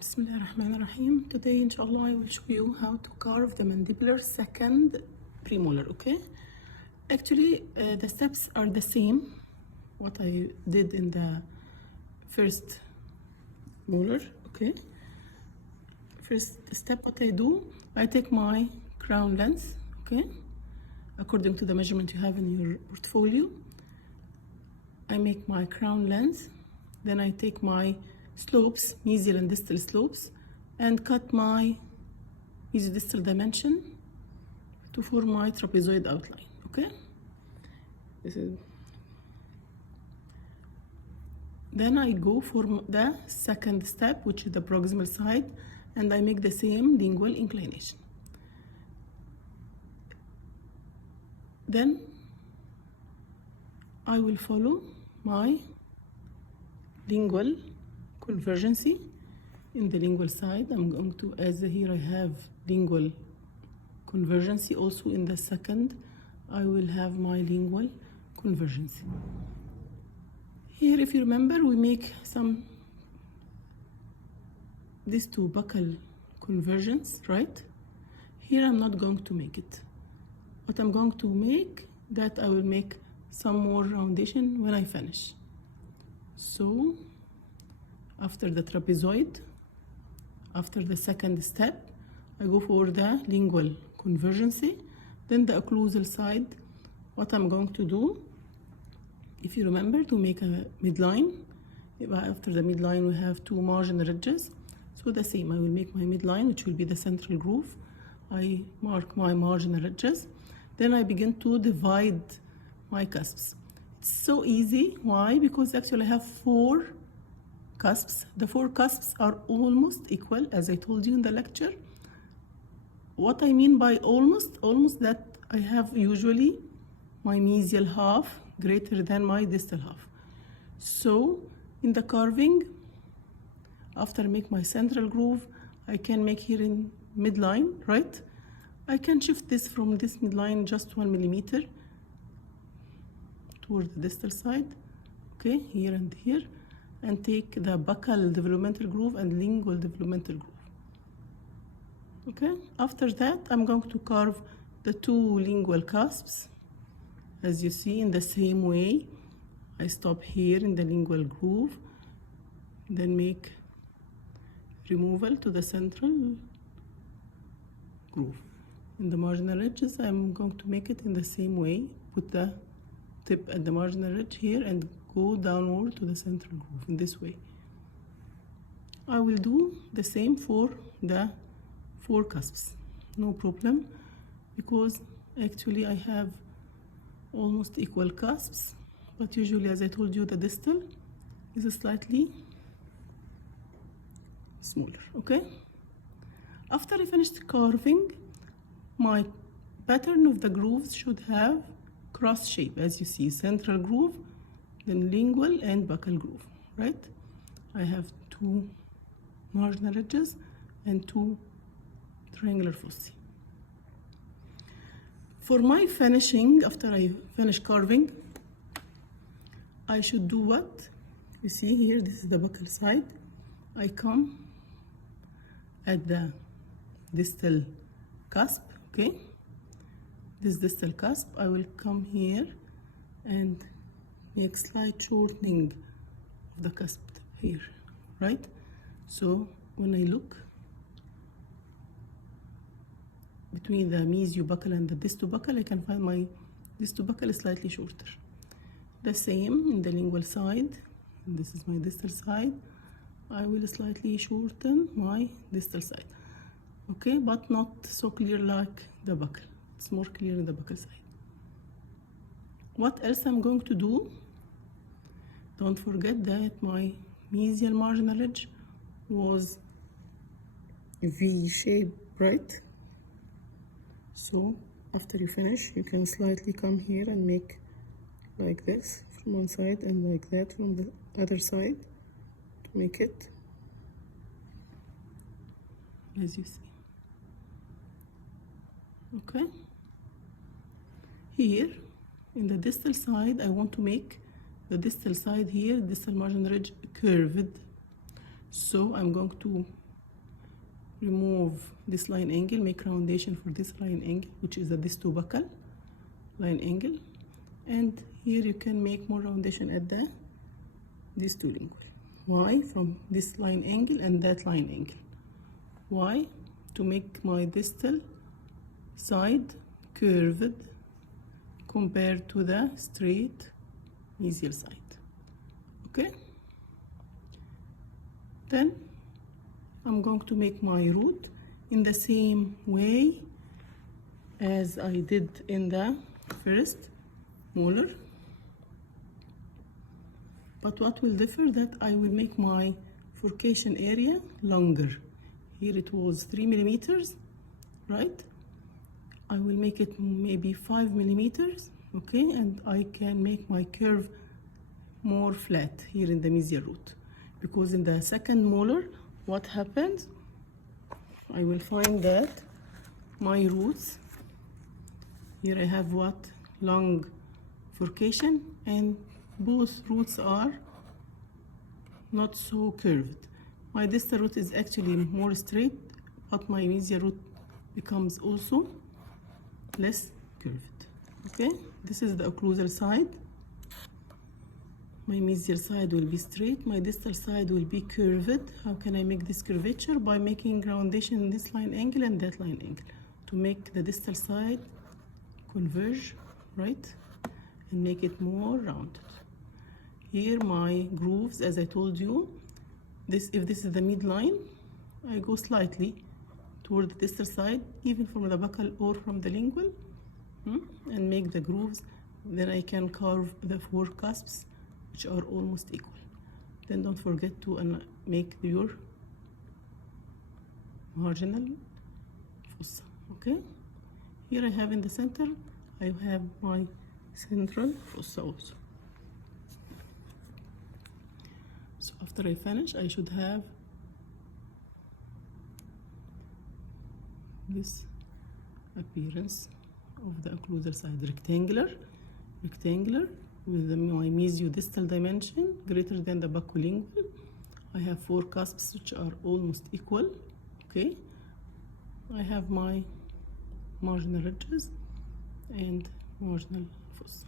Bismillahirrahmanirrahim. Today, inshallah, I will show you how to carve the mandibular second premolar, okay? Actually, the steps are the same, what I did in the first molar, okay? First step, what I do, I take my crown length, okay? According to the measurement you have in your portfolio, I make my crown length, then I take my slopes, mesial and distal slopes, and cut my mesiodistal dimension to form my trapezoid outline, okay? Then I go for the second step, which is the proximal side, and I make the same lingual inclination. Then I will follow my lingual convergency in the lingual side. I'm going to, as here I have lingual convergency, also in the second I will have my lingual convergency. Here, if you remember, we make these two buccal convergence, right? Here I'm not going to make it. What I'm going to make, that I will make some more roundation when I finish. So after the trapezoid, after the second step, I go for the lingual convergency. Then the occlusal side, what I'm going to do, if you remember, to make a midline. After the midline we have two margin ridges. So the same, I will make my midline, which will be the central groove. I mark my margin ridges. Then I begin to divide my cusps. It's so easy. Why? Because actually I have 4 cusps. The 4 cusps are almost equal, as I told you in the lecture. What I mean by almost that I have usually my mesial half greater than my distal half. So in the carving, after I make my central groove, I can make here in midline, right? I can shift this from this midline just 1 millimeter toward the distal side, okay, here and here, and take the buccal developmental groove and lingual developmental groove. Okay, after that I'm going to carve the 2 lingual cusps, as you see, in the same way. I stop here in the lingual groove, then make removal to the central groove. In the marginal ridges, I'm going to make it in the same way. Put the tip at the marginal ridge here and go downward to the central groove in this way. I will do the same for the 4 cusps, no problem, because actually I have almost equal cusps, but usually, as I told you, the distal is slightly smaller, okay? After I finished carving, my pattern of the grooves should have cross shape, as you see, central groove, then lingual and buccal groove, right? I have 2 marginal ridges and 2 triangular fossae. For my finishing, after I finish carving, I should do what? You see here, this is the buccal side. I come at the distal cusp, okay? This distal cusp, I will come here and make slight shortening of the cusp here, right? So when I look between the mesiobuccal and the distobuccal, I can find my distobuccal is slightly shorter. The same in the lingual side. This is my distal side. I will slightly shorten my distal side, okay, but not so clear like the buccal. It's more clear in the buccal side. What else I'm going to do? Don't forget that my mesial marginal ridge was V shape, right? So after you finish, you can slightly come here and make like this from one side and like that from the other side to make it, as you see, okay? Here in the distal side, I want to make the distal side here, distal margin ridge curved. So I'm going to remove this line angle, make roundation for this line angle, which is the distobuccal line angle, and here you can make more roundation at the distolingual. Why? From this line angle and that line angle. Why? To make my distal side curved compared to the straight mesial side. Okay? Then I'm going to make my root in the same way as I did in the first molar. But what will differ that I will make my furcation area longer. Here it was 3 millimeters, right? I will make it maybe 5 millimeters, okay? And I can make my curve more flat here in the mesial root. Because in the second molar, what happens? I will find that my roots, here I have what? Long furcation, and both roots are not so curved. My distal root is actually more straight, but my mesial root becomes also less curved. Okay, this is the occlusal side. My mesial side will be straight, my distal side will be curved. How can I make this curvature? By making roundation in this line angle and that line angle to make the distal side converge, right? And make it more rounded. Here my grooves, as I told you, if this is the midline, I go slightly toward the distal side, even from the buccal or from the lingual, and make the grooves. Then I can carve the 4 cusps, which are almost equal. Then don't forget to make your marginal fossa, okay? Here I have in the center, I have my central fossa also. So after I finish, I should have this appearance of the occlusal side, rectangular with my mesiodistal dimension greater than the buccolingual. I have 4 cusps which are almost equal, okay? I have my marginal ridges and marginal fossa.